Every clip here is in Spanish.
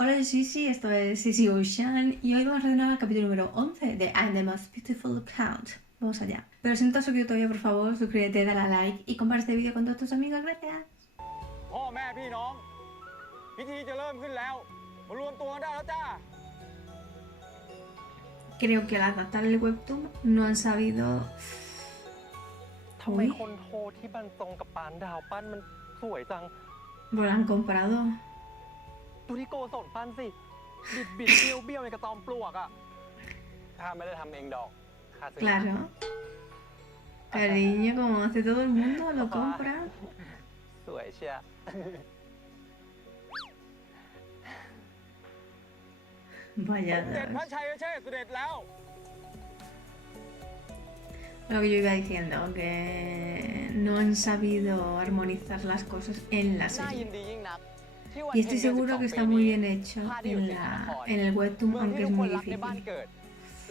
Hola, yo soy Sisi, esto es Sisi Ocean y hoy vamos a reaccionar al capítulo número 11 de I'm the Most Beautiful Count. Vamos allá. Pero si no te has suscrito todavía, por favor, suscríbete, dale a like y comparte este vídeo con todos tus amigos. Gracias. พ่อแม่พี่น้องพิธีจะเริ่มขึ้นแล้วมารวมตัวกันได้แล้วจ้า Creo que al adaptar el webtoon no han sabido... ทำไมคนโทที่บรรจงกับปานดาวปั้นมันสวยจัง Lo han comprado. ดูที่โกศลปั้นสิ บิดเบี้ยวเบี้ยวในกระตอมปลวกอ่ะ ถ้าไม่ได้ทำเองดอกข้าซื้อ Claro. Cariño, como hace todo el mundo, lo compra. สวยเชีย Vaya เด็ดพระ dos. ชัยเชษฐ์เสด็จแล้ว Lo que yo iba diciendo, que no han sabido armonizar las cosas en la น่ายิ serie. นดียิ่งนักที่วัน Y estoy seguro que está muy bien hecho en el webtoon, เมือง aunque ที่ es ทุกค muy นรักในบ้าน difícil. เกิด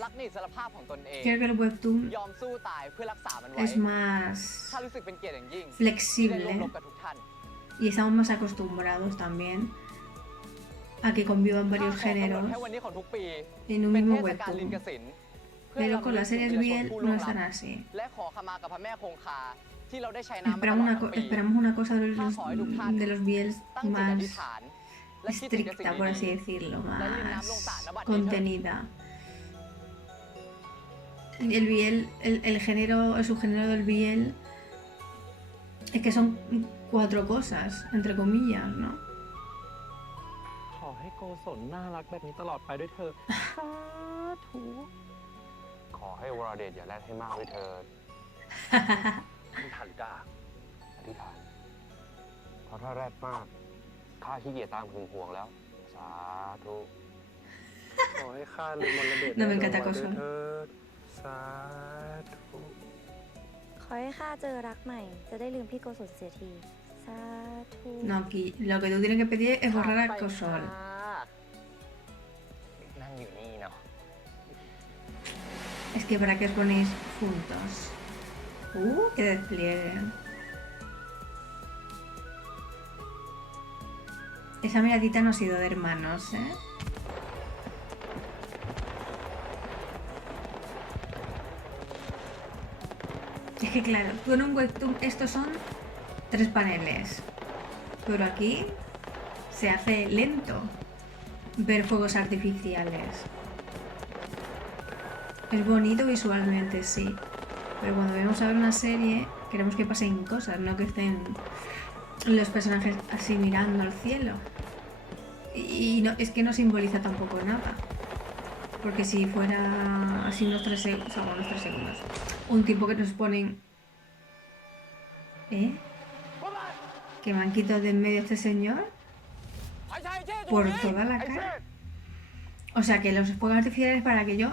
รักในอิสรภาพของตนเอง Creo que el webtoon ยอมสู้ตายเพื่อรักษามันไว้ es más ถ้ารู้สึกเป็นเกียรติอย่างยิ่งที่ได้ร่วม flexible รบกับทุกท่าน y estamos más acostumbrados también a que convivan ข้า varios ขอกำหนด géneros ให้วันนี้ของทุกปี en un เป็น mismo เทศกาลลินก webtoon. สินเพื่อ Pero รำ con ลึก las ถึง series วีรชน BL ผู้ no ล่วง están ลับ así. และขอขมากับพระแม่คงคาที่เราได้ใช้น้ำมาต Esperamos ลอด una, ทั้งปี esperamos una cosa ข้าขอให้ทุกท่าน de los BLs ตั้งจิตอธิษ más ฐานและคิดถึงแต่สิ่ง estricta, por así ดี decirlo, ๆและริน más น้ำลงสระนบัดนี้เถิด contenida. El BL, el género, el subgénero del BL es que son 4 cosas, entre comillas, ¿no? ขอให้โกศลน่ารักแบบนี้ตลอดไปด้วยเธอสาธุ ขอให้วรเดชอย่าแลดให้มากด้วยเถิดอธิษฐานจ้าอธิษฐานเพราะถ้าแรดมากข้าขี้เกียจตามหึงหวงแล้วสาธุ ขอให้ข้าลืมมรดก No me encanta Corazón. สาธุ ขอให้ข้าเจอรักใหม่ จะได้ลืมพี่โกศลเสียที สาธุ No, aquí lo que tú tienes que pedir es borrar a Cosol. นั่งอยู่นี่เนาะ Es que para qué os ponéis juntos. ¡Qué despliegue! Esa miradita no ha sido de hermanos, ¿eh? Es que claro, tú en un webtoon estos son 3 paneles. Pero aquí se hace lento ver fuegos artificiales. Es bonito visualmente, sí. Pero cuando vamos a ver una serie, queremos que pasen cosas, no que estén los personajes así mirando al cielo. Y no, es que no simboliza tampoco nada. Porque si fuera así unos 3 segundos, o unos 3 segundos, un tiempo que nos ponen... ¿Eh? Que me han quitado de en medio este señor พระชัยเชษฐ์ por อยู่นี่ toda la ไอ้เช cara. ษฐ์ O sea, que los fuegos artificiales para que yo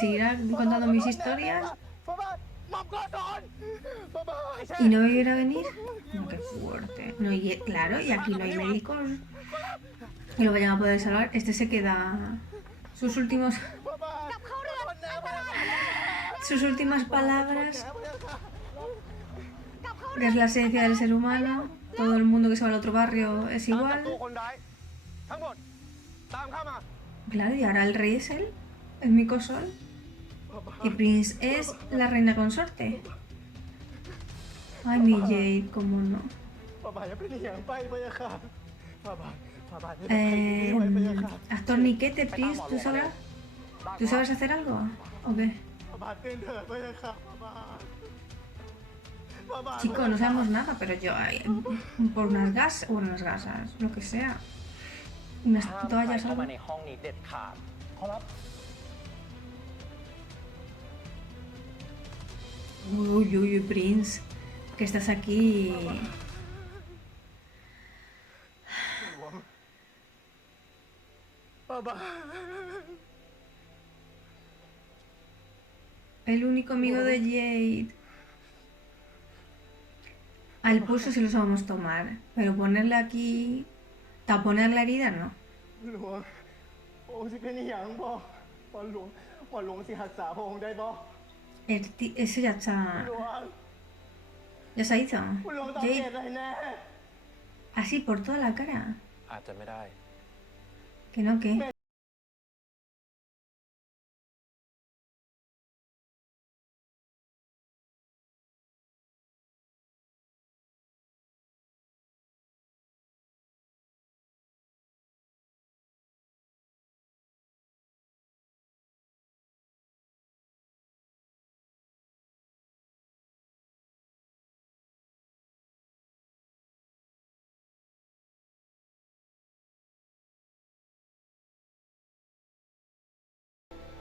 siguiera contando mis historias พระบาทหม่อมโกศลพระบาทไอ้เชษ y ฐ์ no me viera venir. No, qué fuerte. No, y, claro, y aquí no hay médicos que lo vayan a poder salvar. Este se queda sus últimos พระบาท sus últimas palabras, que es la esencia del ser humano. Todo el mundo que se va al otro barrio es ตามจับ igual. ตัวคนร้ายทั้งหมดตามข้ามา Claro, y ahora el rey es él, es mi Cosol. Y Prince es la reina consorte. Ay, mi Jade, cómo no. พระบาทอย่าเป็นอย่างไปพระยาค่ะพระบาทพระบาทอย่าเป็นพระยาค่ะ Actor Niquete, Prince, ¿tú sabes hacer algo? ¿O qué? พระบาทเต้นเถิดพระยาค่ะพระบาทพระบาท Chicos, no sabemos nada, pero yo por unas gasas, bueno, unas gasas, lo que sea. Unas ห้ามใคร toallas, เข้า algo. มาในห้องนี้เด็ดขาดขอรับ Uy, uy, uy, Prince, que estás aquí. พระบาท El único amigo de Jade. Al pulso sí lo sabemos tomar, pero ponerle aquí... Taponar la herida, no. หลวงพระองค์สิเป็นอย่างบ่พอหลวงพอหลวงสิหักษาพระองค์ได้บ่ Ese ya está... หลวง Ya se hizo. หลวงต้อง Jade, เกตอะไรแน่ así por toda la cara. อาจจะไม่ได้ ¿Que no qué?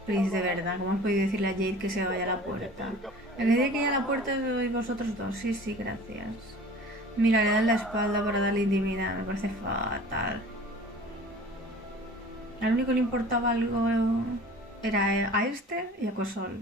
Please, de verdad, ¿cómo has podido decirle a Jade que se vaya a la puerta? El que tiene que ir a la puerta sois vosotros dos. Sí, sí, gracias. Mira, le dan la espalda para darle intimidad. Me parece fatal. Al único que le importaba algo era a este y a Cosol.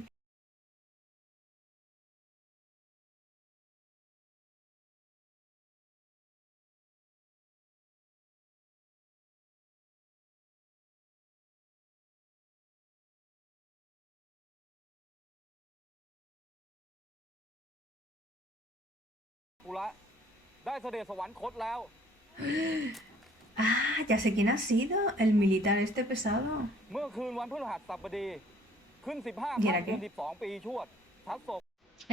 Ah, ya sé quién ha sido. El militar este pesado. เมื่อคืนวันพฤหัสบดีขึ้น 15 ¿Y era ค่ำเดือน qué? 12 ปีชวดชัดศพ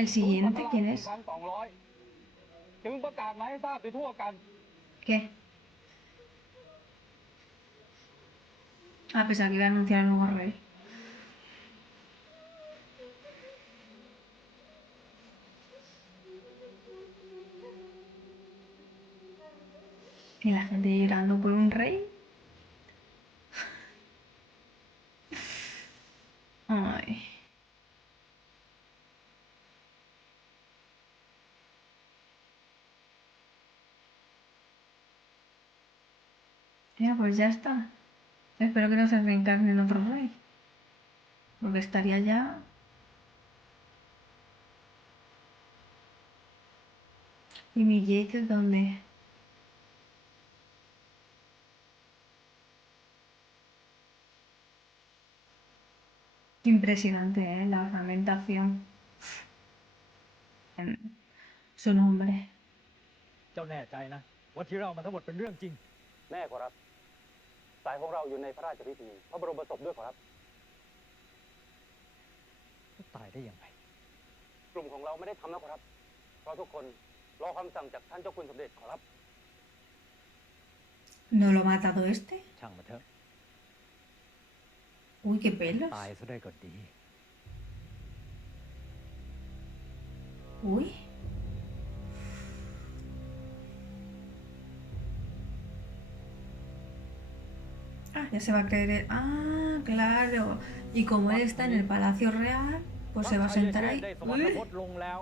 El siguiente, ¿quién es? 1,200 จึงประกาศมาให้ทราบไปทั่วกัน ¿Qué? Ah, pensaba que iba a anunciar el nuevo rey. Y la gente llorando por un rey. Ay. Ya, pues ya está. Espero que no se reencarne en otro rey. Porque estaría ya... ¿Y mi Jade dónde? Impresionante, ¿eh? La ornamentación. En su nombre. เจ้าแน่ใจนะว่าที่เล่ามาทั้งหมดเป็นเรื่องจริง แน่ขอรับ สายของเราอยู่ในพระราชพิธี พระบรมศพด้วยขอรับ ตายได้ยังไง กลุ่มของเราไม่ได้ทำนะขอรับ เพราะทุกคนรอคำสั่งจากท่านเจ้าคุณสมเด็จขอรับ ¿No lo ha matado este? ช่างมาเถอะ Uy, qué pelos. ตายซะได้ก็ดี Uy. Ah, ya se va a creer. Ah, claro. Y como él está en el Palacio Real, pues se va a sentar ahí. ได้สวรรคตลงแล้ว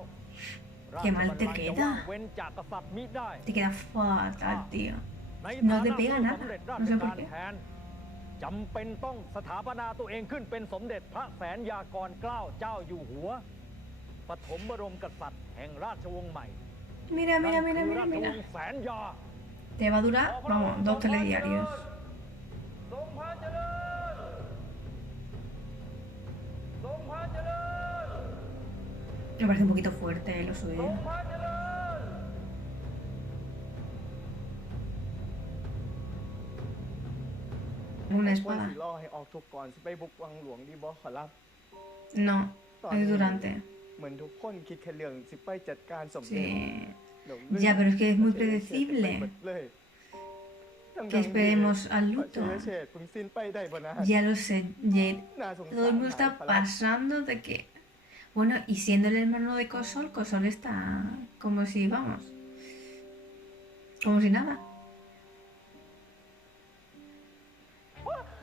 Qué mal te ราชบัลลังก์จะ queda. ว่างเว้นจากกษัตริย์มิได้ Te queda fatal, tío. ใน No ฐา te นะ pega ผู้ nada. สำเร็จรา No ช sé กา por ร qué. แทนจำเป็นต้องสถาปนาตัวเองขึ้นเป็นสมเด็จพระแสนยากรเกล้าเจ้าอยู่หัวปฐมบรมกษัตริย์แห่งราชวงศ์ใหม่ Mira, นั่ mira, น mira, คือ mira, ราชว mira. งศ์แสนยา Te va a durar, vamos, 2 telediarios. ทรงพระเจริญ ทรงพระเจริญ Me parece un poquito fuerte lo ทร suyo. งพระเจริญ Una ควร espada. สิล่อให้ออกทุกก่อนสิไปบุกวังหลวงดีบ่ขอรับ No, ตอน es นี้ durante. เหมือนทุกคนคิดแค่เรื่องสิไปจัดการสมเด็จ Sí. เดี๋ยว Ya, pero es que es muy พระเชษฐไป predecible. หมดเลย Que esperemos al พระ luto. เชษฐเพิ่งสิ้นไปได้บ่นะ Ya lo sé, Jade. น่าสงสาร Todo el mundo está ขอรับ pasando de que... Bueno, y siendo el hermano de Cosol, Cosol está como si, vamos, como si nada.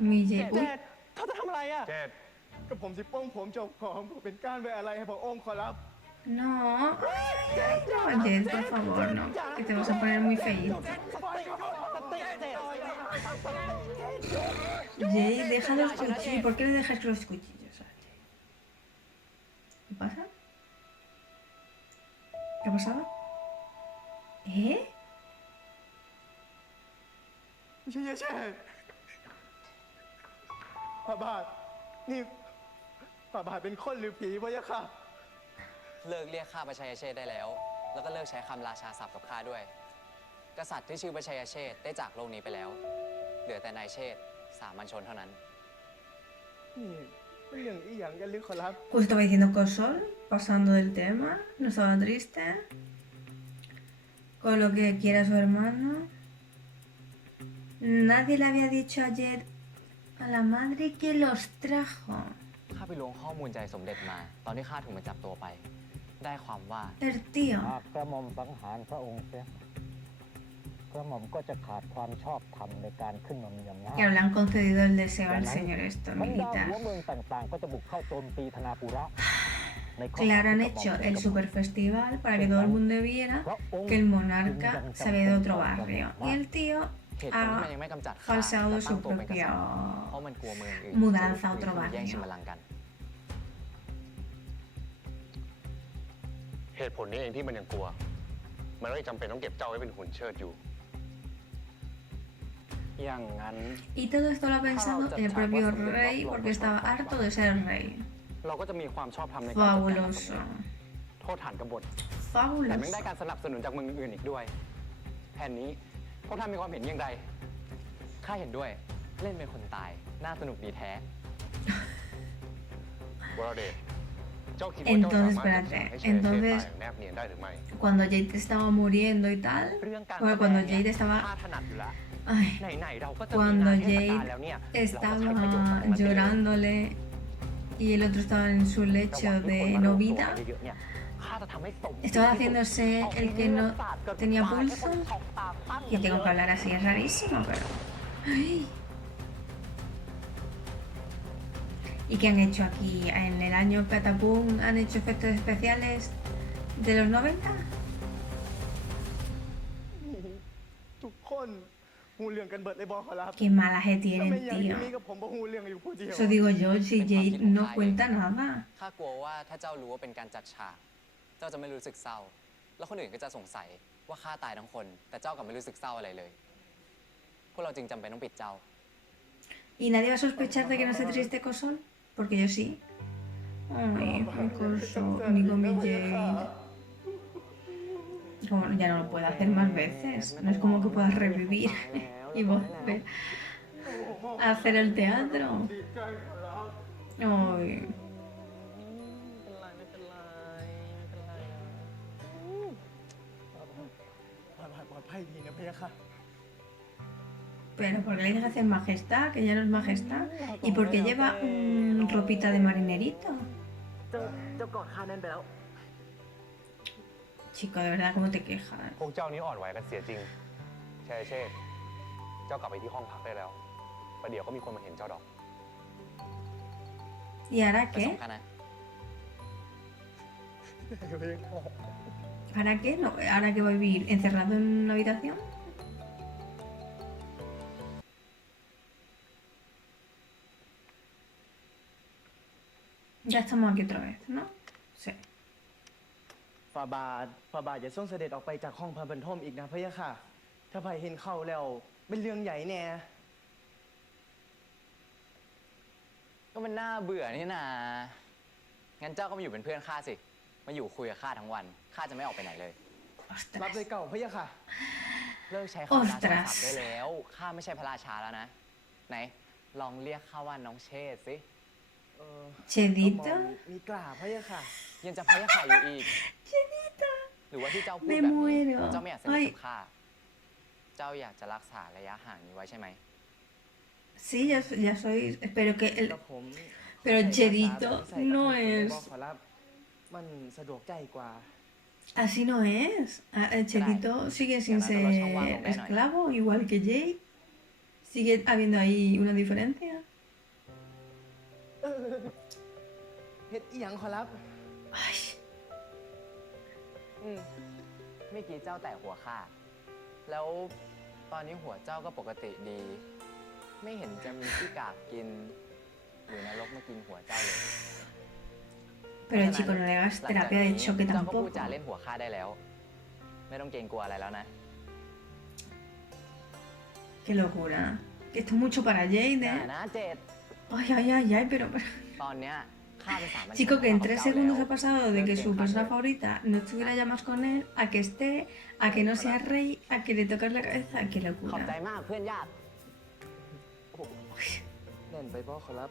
Mi Jade... เจ Uy, ดเขาจะทำอะไรอ่ะ เจ็ด ก็ผมสิป้องผมเจ้าของผมเป็นการไว้อะไรให้พระองค์ขอรับ no. No, Jade, por favor, no. Que te vas a poner muy feíto. Jade, deja los cuchillos. ¿Por qué le dejas los cuchillos a Jade? ¿Qué pasa? ¿Qué ha pasado? ¿Eh? เชี่ยเช่พระบาท นี่พระบาทเป็นคนหรือผีพะยะค่ะ เลิกเรียกข้าประชัยเชษฐ์ได้แล้ว แล้วก็เลิกใช้คำราชาศัพท์กับข้าด้วย กษัตริย์ที่ชื่อประชัยเชษฐ์ได้จากโลกนี้ไปแล้ว เหลือแต่นายเชษฐ์แส สามัญชนเท่านั้น นี่เป็นเรื่องอีหยังกันหรือขอรับ Pues estaba diciendo Cosol, pasando del tema, no estaba triste. Con lo que quiera su hermano. Nadie le había dicho ayer a la madre que los trajo. ข้าไปล้วงข้อมูลใจสมเด็จมา ตอนที่ข้าถูกมันจับตัวไป ได้ความว่า El tío. หากกระหม่อมสังหารพระองค์เสียกระหม่อมก็จะขาดความชอบธรรมในการขึ้นมามีอำนาจ Que le han concedido el deseo al señor esto บรรดา militar. หัวเมืองต่างๆ ก็จะบุกเข้าโจมตีธนาปุระในข้อ Claro, han ที่กระหม่อม hecho เป็น el กบฏ super festival para que todo el mundo viera พระองค์ que el monarca se había ido a otro barrio. Y el tío เหตุผลที่มันยังไม่กำจัดข้า falseado และตั้ su งตัวเป็นกษัตริย์ propia เพราะมันกลัวเมืองอื่น mudanza a otro แย่งชิง barrio. บัลลังก์กัน เหตุผลนี้เองที่มันยังกลัว มันเลยจำเป็นต้องเก็บเจ้าไว้เป็นหุ่นเชิดอยู่ อย่างนั้น Y todo esto lo ha pensado el propio rey porque estaba harto de ser rey. เราก็จะมีความชอบธรรมในการจัดการกับ Fabuloso. โทษฐานกบฏ แต่ไม่ Fabuloso. ได้การสนับสนุนจากเมืองอื่นอีกด้วย แผนนี้พวกท่านมีความเห็นอย่างไร ข้าเห็นด้วย เล่นเป็นคนตาย น่าสนุกดีแท้ วรเดช เจ้าคิดว่าเจ้าสามารถจัดฉากให้เชยเชษตายอย่างแนบเนียนได้หรือไม่ Cuando Jade estaba muriendo y tal, เรื่องการ bueno, cuando Jade estaba, ข้าถนัดอยู่แล้ว ay, ไหนๆเราก็จะมี cuando งานเทศกาล Jade แล้วเนี่ย เราก็ใช้ estaba ประโยชน์ของมันได้เลย llorándole y el otro estaba en su ระห lecho ว่างที่ de คนมารวม no ตัว vida, กันเยอะๆเนี่ยข้าจะทำให้สม estaba haciéndose el que no tenía pulso. Y tengo que hablar así, es rarísimo, pero... Ay. ¿Y qué han hecho aquí? ¿En el año Catapum han hecho efectos especiales de los 90? ทุกคนหูเรื่องกันเบิดเลยบอขอรับ Qué mala que ถ้าไม่ tienen, อย่าง tío. นี้กับผมบ่หูเรื่องอยู่ผู้เดียว Eso digo yo, si Jade no cuenta nada. ข้ากลัวว่าถ้าเจ้ารู้ว่าเป็นการจัดฉาก เจ้าจะไม่รู้สึกเศร้า แล้วคนอื่นก็จะสงสัยว่าข้าตายทั้งคน แต่เจ้ากลับไม่รู้สึกเศร้าอะไรเลย พวกเราจึงจำเป็นต้องปิดเจ้า ¿Y nadie va a sospechar de que no esté triste Cosol? Porque yo sí. Ay, mi Cosol, ni con mi Jade. Como ya no lo puedo hacer más veces. No es como que puedas revivir y volver a hacer el teatro. ดีใจขอรับ Ay. ปลอดภัยดีนะพี่ค่ะ Pero porque le dices hacer majestad, que ya no es majestad. Y porque lleva ropita de marinerito. เจ้ากอดข้าแน่นไปแล้ว Chico, de verdad, ¿cómo te quejas? พวกเจ้านี้อ่อนไหวกันเสียจริงเชยเชษเจ้ากลับไปที่ห้องพักได้แล้วประเดี๋ยวก็มีคนมาเห็นเจ้าดอก ¿Y ahora ไปส่ง qué? ข้านะ ¿Ahora qué? No, ¿ahora que voy a vivir encerrado en una habitación? Ya estamos aquí otra vez, ¿no? Sí. ฝ่าบาทอย่าส่งเสด็จออกไปจากห้องพระบรรทมอีกนะพะยะค่ะ ถ้าไผเห็นเข้าแล้วเป็นเรื่องใหญ่แน่ ก็มันน่าเบื่อนี่นางั้นเจ้าก็มาอยู่เป็นเพื่อนข้าสิ มาอยู่คุยกับข้าทั้งวัน ข้าจะไม่ออกไปไหนเลย รับ Ostras. เลยเก่าพะยะค่ะ เลิกใช้คำราชา Ostras ศัพท์ได้แล้ว ข้าไม่ใช่พระราชาแล้วนะ ไหน ลองเรียกข้าว่าน้องเชษฐ์สิ เออ Chedito. มีกล้าพะยะค่ะ ยังจะพยาขายอยู่อีก หรือว่าที่เจ้าพูด Me แบบนี้ muero เจ้าไม่อยากสนิท Ay. กับข้า เจ้าอยากจะรักษาระยะห่างนี้ไว้ใช่ไหม Sí, ya soy. Pero que แล้วผม Pero Chedito ใส่กับ no ผม es. บอกขอรับ มันสะดวกใจกว่า Así no es. El Chedito sigue sin Ahora no lo ser chambamos, bueno. esclavo, igual que Jade. Sigue habiendo ahí una diferencia. เฮ็ดอีหยังขอรับ Ay, เมื่อกี้เจ้าแตะหัวข้า แล้วตอนนี้หัวเจ้าก็ปกติดี ไม่เห็นจะมีขี้กากกิน หรือนรกมากินหัวเจ้าเลย pero el chico no le hagas หลังจาก terapia de นี้ choque เจ้าก็พู tampoco. ดจาเล่นหัวข้าได้แล้ว ไม่ต้องเกรงกลัวอะไรแล้วนะ Qué locura. Que esto es mucho para Jade, น่า ¿eh? นะเจ็ด Ay, ay, ay, ay, pero. ตอนเนี้ยข้าเป็นสามัญชน Chico, que en 3 ของเจ้า segundos แล้ว ha pasado de que su persona favorita no estuviera ya más con él, a que esté, a que no sea rey, a que le tocas la cabeza. Qué ขอบใจ locura. มากเพื่อนญาติ Uy. นไปบ่ขอรับ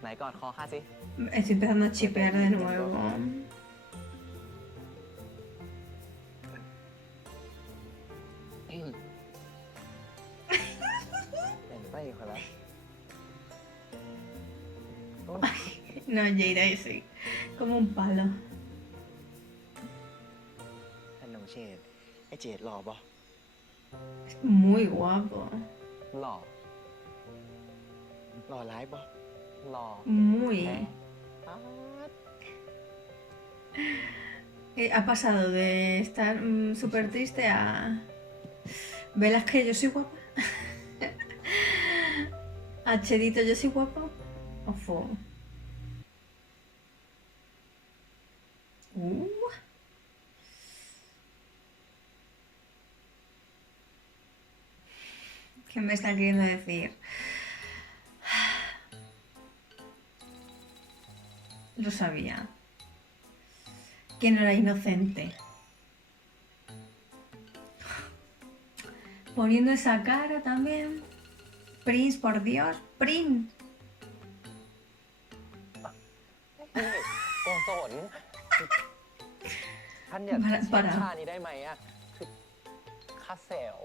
ไหนกอดคอข้าสิ Estoy empezando a chipear de nuevo. แอนไปขอรับ No, Jade, sí. Como un palo. ท่านน้องเชษไอเจดหล่อบ่ Muy guapo. หล่อ หล่อร้ายบ่ หล่อ Muy. แท้ป๊าด Ha pasado de estar súper triste a... ¿Velas que yo soy guapa? ¿A Chedito yo soy guapo? Ojo. ¿Qué me está queriendo decir? Lo sabía. Que no era inocente. Poniendo esa cara también. Prince, por Dios. Prince. นี่โกศลท่านอย่า para เชื่อข้านี้ได้ไหมอะคือข้าแซว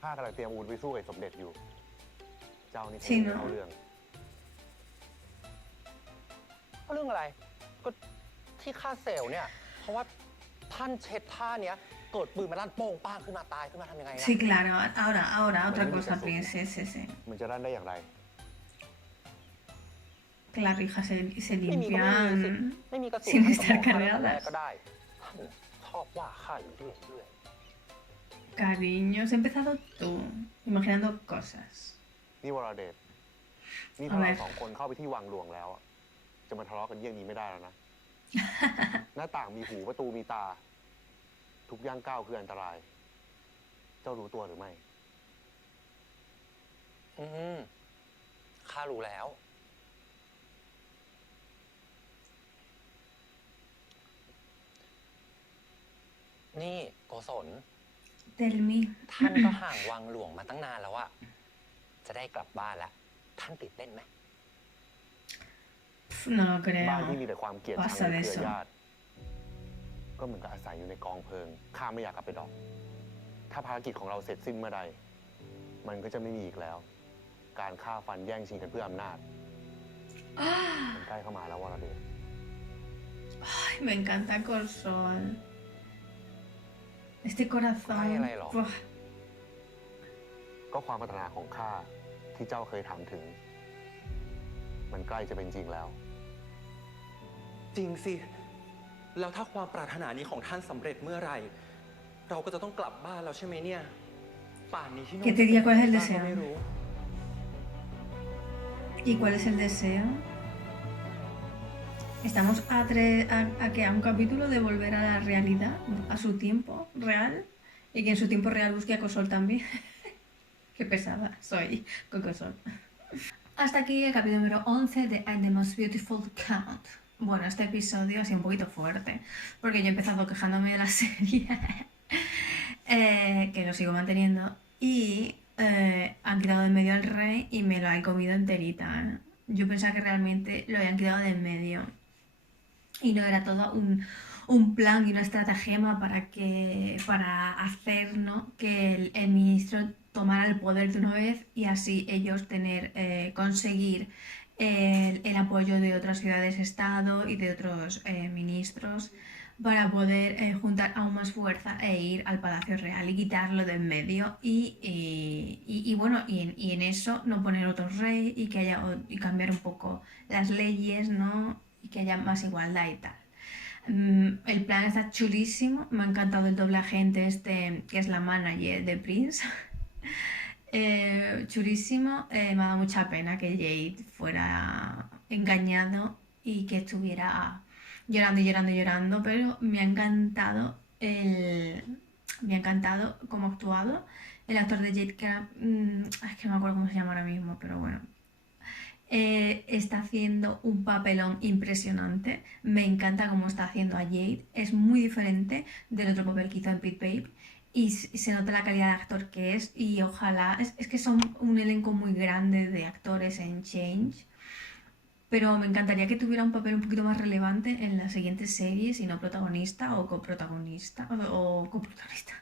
ข้ากำลังเตรียมอาวุธไปสู้กับสมเด็จอยู่ เจ้านี่คง จริงเหร ไม่ อ เอาเรื่อง ก็เรื่องอะไร ก็ที่ข้าแซวเนี่ย เพราะว่าท่านเช็ดท่าเนี้ยเกิดปืนมาลั่นโป้งป้างขึ้นมาตายขึ้นมาทำยังไงอะ Sí, claro. Ahora, otra cosa, Prince. Sí, sí. มันจะรั่นได้อย่างไร Que las rijas se ไม่มีก็ไม่มีสิ limpian ไม่มีกระสุน sin ท่าน estar ก็มองข้าตั้งแต่แรก cargadas. ก็ได้ท่านชอบว่าข้าอยู่เรื่อย Cariño, has empezado tú, imaginando cosas. นี่วรเดชนี่ เอา ถ้า ไว้ เราสองคนเข้าไปที่วังหลวงแล้วอะจะมาทะเลาะกันเยี่ยงนี้ไม่ได้แล้วนะ หน้าต่างมีหูประตูมีตา ทุกย่างก้าวคืออันตราย เจ้ารู้ตัวหรือไม่ ๆข้ารู้แล้ว นี่โกศล Tell me. ท่านก็ห่างวังหลวงมาตั้งนานแล้วอะจะได้กลับบ้านแล้ว ท่านตื่นเต้นไหม Pf, no lo บ้านที่ creo. มีแต่ความเกลียดชัง Pasa ใน de เครือ eso. ญาติ ก็เหมือนกับอาศัยอยู่ในกองเพลิง ข้าไม่อยากกลับไปดอก ถ้าภารกิจของเราเสร็จสิ้นเมื่อใด มันก็จะไม่มีอีกแล้ว การฆ่าฟันแย่งชิงกันเพื่ออำนาจ มันใกล้เข้ามาแล้ววรเดช Ay, me encanta Corsol. Este corazón. Ay, el hilo. Buah. ก็ความปรารถนาของข้าที่เจ้าเคยถามถึง มันใกล้จะเป็นจริงแล้ว จริงสิ แล้วถ้าความปรารถนานี้ของท่านสำเร็จเมื่อไหร่ เราก็จะต้องกลับบ้านแล้วใช่ไหมเนี่ย ป่านนี้ที่โน่น ¿Qué te diría cuál es el บ้านก็ deseo? ไม่รู้ ¿Y cuál es el deseo? Estamos a que a un capítulo de volver a la realidad, a su tiempo real, y que en su tiempo real busque a Cosol también. Qué pesada soy con Cosol. Hasta aquí el capítulo número 11 de I'm the Most Beautiful Count. Bueno, este episodio ha sido un poquito fuerte, porque yo he empezado quejándome de la serie, que lo sigo manteniendo, y han quitado de en medio al rey y me lo he comido enterita. Yo pensaba que realmente lo habían quitado de en medio y no era todo un plan y una estratagema para hacer, ¿no?, que el ministro tomara el poder de una vez y así ellos conseguir el apoyo de otras ciudades-estado y de otros ministros para poder juntar aún más fuerza e ir al Palacio Real y quitarlo de en medio y bueno, y en eso no poner otro rey y que haya y cambiar un poco las leyes, ¿no?, y que haya más igualdad y tal. El plan está chulísimo, me ha encantado el doble agente que es la manager de Prince. Chulísimo, me ha dado mucha pena que Jade fuera engañado y que estuviera llorando y llorando y llorando, pero me ha encantado cómo ha actuado el actor de Jade, que es que no me acuerdo cómo se llama ahora mismo, pero bueno. está haciendo un papelón impresionante. Me encanta cómo está haciendo a Jade. Es muy diferente del otro papel que hizo en Pit Babe. Y se nota la calidad de actor que es. Y ojalá. Es que son un elenco muy grande de actores en Change. Pero me encantaría que tuviera un papel un poquito más relevante en las siguientes series y no protagonista o coprotagonista o coprotagonista.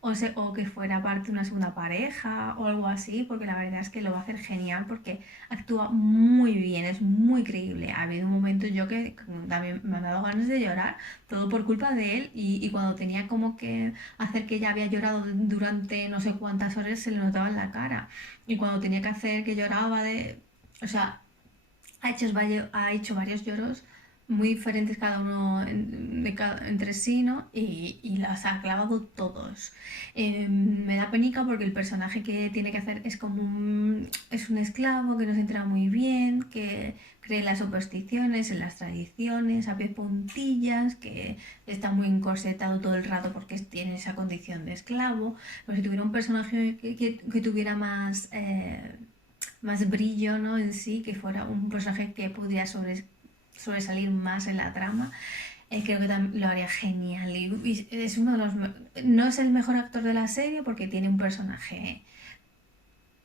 O que fuera parte de una segunda pareja o algo así, porque la verdad es que lo va a hacer genial porque actúa muy bien, es muy creíble. Ha habido un momento yo que también me han dado ganas de llorar, todo por culpa de él y cuando tenía como que hacer que ya había llorado durante no sé cuántas horas se le notaba en la cara. Y cuando tenía que hacer que lloraba de... O sea, ha hecho varios lloros muy diferentes cada uno entre sí, ¿no? Y las ha clavado todos. Me da penica porque el personaje que tiene que hacer es como es un esclavo que no se entera muy bien, que cree en las supersticiones, en las tradiciones, a pie puntillas, que está muy encorsetado todo el rato porque tiene esa condición de esclavo. Pero si tuviera un personaje que tuviera más brillo, ¿no? En sí, que fuera un personaje que pudiera sobresalir más en la trama, creo que lo haría genial. Y es uno de los... No es el mejor actor de la serie porque tiene un personaje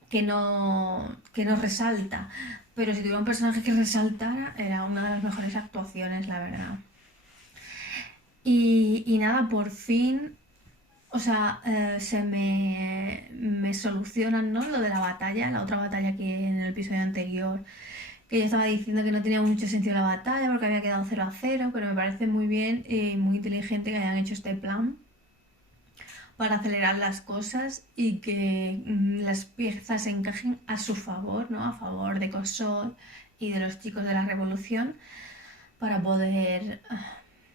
que no resalta, pero si tuviera un personaje que resaltara, era una de las mejores actuaciones, la verdad. Y nada, por fin... O sea, me solucionan, ¿no? Lo de la batalla, la otra batalla que en el episodio anterior, que yo estaba diciendo que no tenía mucho sentido la batalla porque había quedado 0-0, pero me parece muy bien y muy inteligente que hayan hecho este plan para acelerar las cosas y que las piezas encajen a su favor, ¿no? A favor de Kosol y de los chicos de la revolución para poder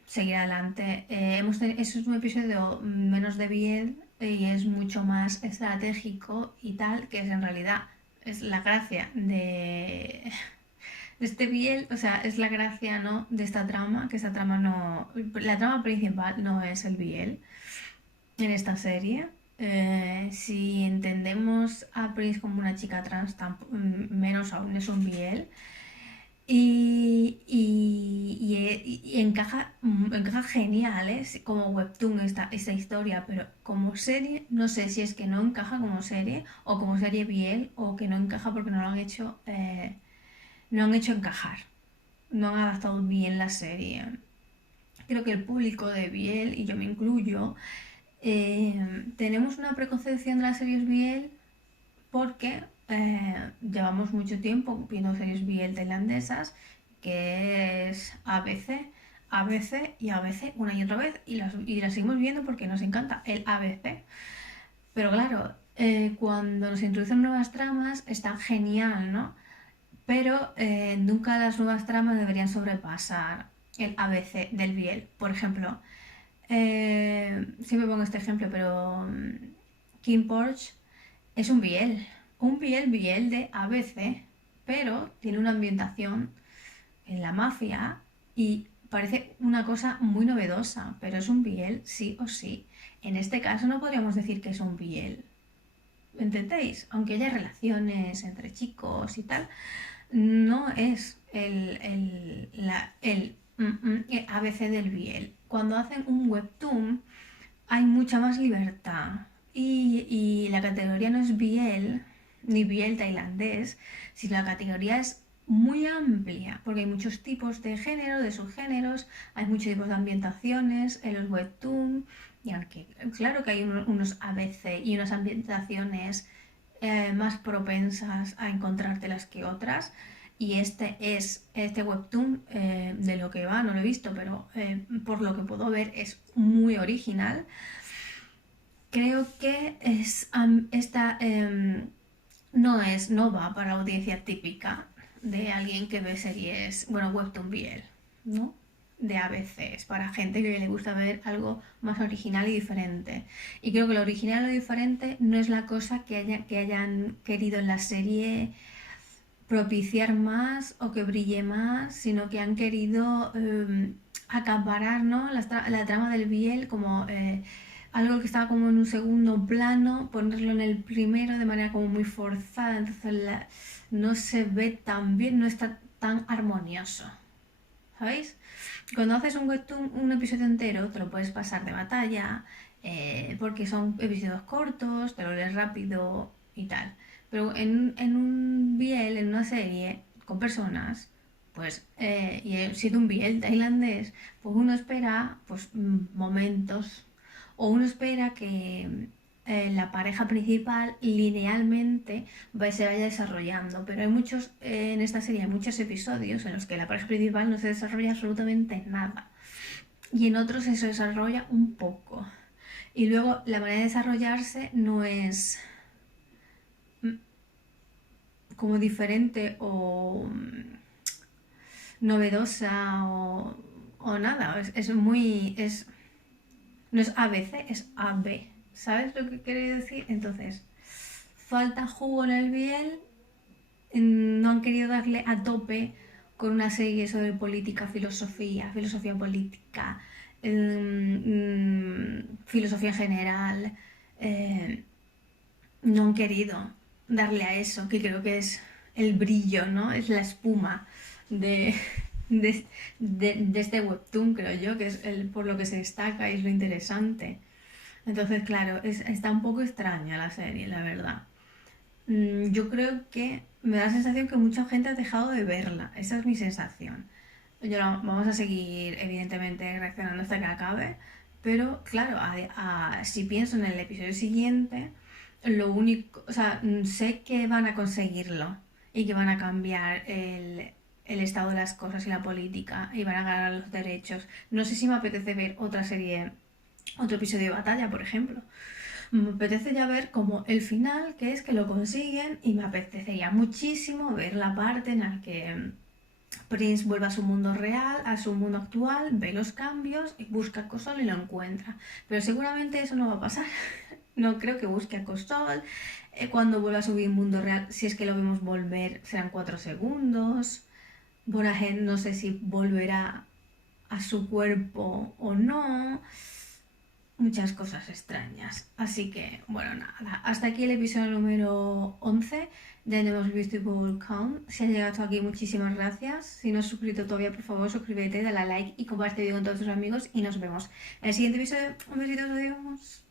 seguir adelante. Es un episodio menos de Biel y es mucho más estratégico y tal, que es en realidad es la gracia de este Biel, o sea, es la gracia, ¿no? De esta trama, que esta trama no... La trama principal no es el Biel en esta serie. Si entendemos a Prince como una chica trans, menos aún es un Biel. Y encaja genial, ¿eh? Como webtoon esta historia, pero como serie, no sé si es que no encaja como serie o como serie Biel o que no encaja porque no lo han hecho, no han hecho encajar, no han adaptado bien la serie. Creo que el público de Biel, y yo me incluyo, tenemos una preconcepción de las series Biel porque llevamos mucho tiempo viendo series BL tailandesas, que es ABC, ABC y ABC una y otra vez, y las seguimos viendo porque nos encanta el ABC. Pero claro, cuando nos introducen nuevas tramas está genial, ¿no? Pero nunca las nuevas tramas deberían sobrepasar el ABC del BL. Por ejemplo, siempre pongo este ejemplo, pero Kim Porsche es un BL de ABC, pero tiene una ambientación en la mafia y parece una cosa muy novedosa, pero es un BL sí o sí. En este caso no podríamos decir que es un BL, ¿entendéis? Aunque haya relaciones entre chicos y tal, no es el ABC del BL. Cuando hacen un webtoon hay mucha más libertad y la categoría no es BL ni BL tailandés, sino la categoría es muy amplia porque hay muchos tipos de género, de subgéneros, hay muchos tipos de ambientaciones en los webtoon y aunque claro que hay unos ABC y unas ambientaciones más propensas a encontrártelas que otras. Y este webtoon, de lo que va, no lo he visto, pero por lo que puedo ver es muy original. Creo que no va para la audiencia típica de alguien que ve series, bueno, webtoon BL, ¿no? De ABC, es para gente que le gusta ver algo más original y diferente. Y creo que lo original o diferente no es la cosa que hayan querido en la serie propiciar más o que brille más, sino que han querido acaparar, ¿no? la trama del BL como algo que estaba como en un segundo plano, ponerlo en el primero de manera como muy forzada, entonces no se ve tan bien, no está tan armonioso, ¿sabéis? Cuando haces un webtoon, un episodio entero, te lo puedes pasar de batalla, porque son episodios cortos, te lo lees rápido y tal. Pero en un BL, en una serie con personas, pues, y siendo un BL tailandés, pues uno espera pues, momentos, o uno espera que la pareja principal linealmente se vaya desarrollando, pero hay muchos, en esta serie hay muchos episodios en los que la pareja principal no se desarrolla absolutamente nada, y en otros se desarrolla un poco. Y luego la manera de desarrollarse no es como diferente o novedosa o nada, es muy... no es ABC, es AB. ¿Sabes lo que quiero decir? Entonces, falta jugo en el biel, no han querido darle a tope con una serie sobre política, filosofía política, filosofía en general. No han querido darle a eso, que creo que es el brillo, ¿no? Es la espuma de este webtoon, creo yo, que es por lo que se destaca y es lo interesante. Entonces, claro, está un poco extraña la serie, la verdad. Yo creo que me da la sensación que mucha gente ha dejado de verla. Esa es mi sensación. Vamos a seguir, evidentemente, reaccionando hasta que acabe. Pero, claro, si pienso en el episodio siguiente, lo único, o sea, sé que van a conseguirlo y que van a cambiar el estado de las cosas y la política y van a ganar los derechos. No sé si me apetece ver otra serie, otro episodio de batalla, por ejemplo. Me apetece ya ver como el final, que es que lo consiguen, y me apetecería muchísimo ver la parte en la que Prince vuelve a su mundo real, a su mundo actual, ve los cambios, y busca a Kosol y lo encuentra. Pero seguramente eso no va a pasar. No creo que busque a Kosol. Cuando vuelva a su mundo real, si es que lo vemos volver, serán 4 segundos. Borahen no sé si volverá a su cuerpo o no. Muchas cosas extrañas. Así que, bueno, nada. Hasta aquí el episodio número 11 de The Most Beautiful Count. Si has llegado hasta aquí, muchísimas gracias. Si no has suscrito todavía, por favor, suscríbete, dale a like y comparte el vídeo con todos tus amigos. Y nos vemos en el siguiente episodio. Un besito, adiós.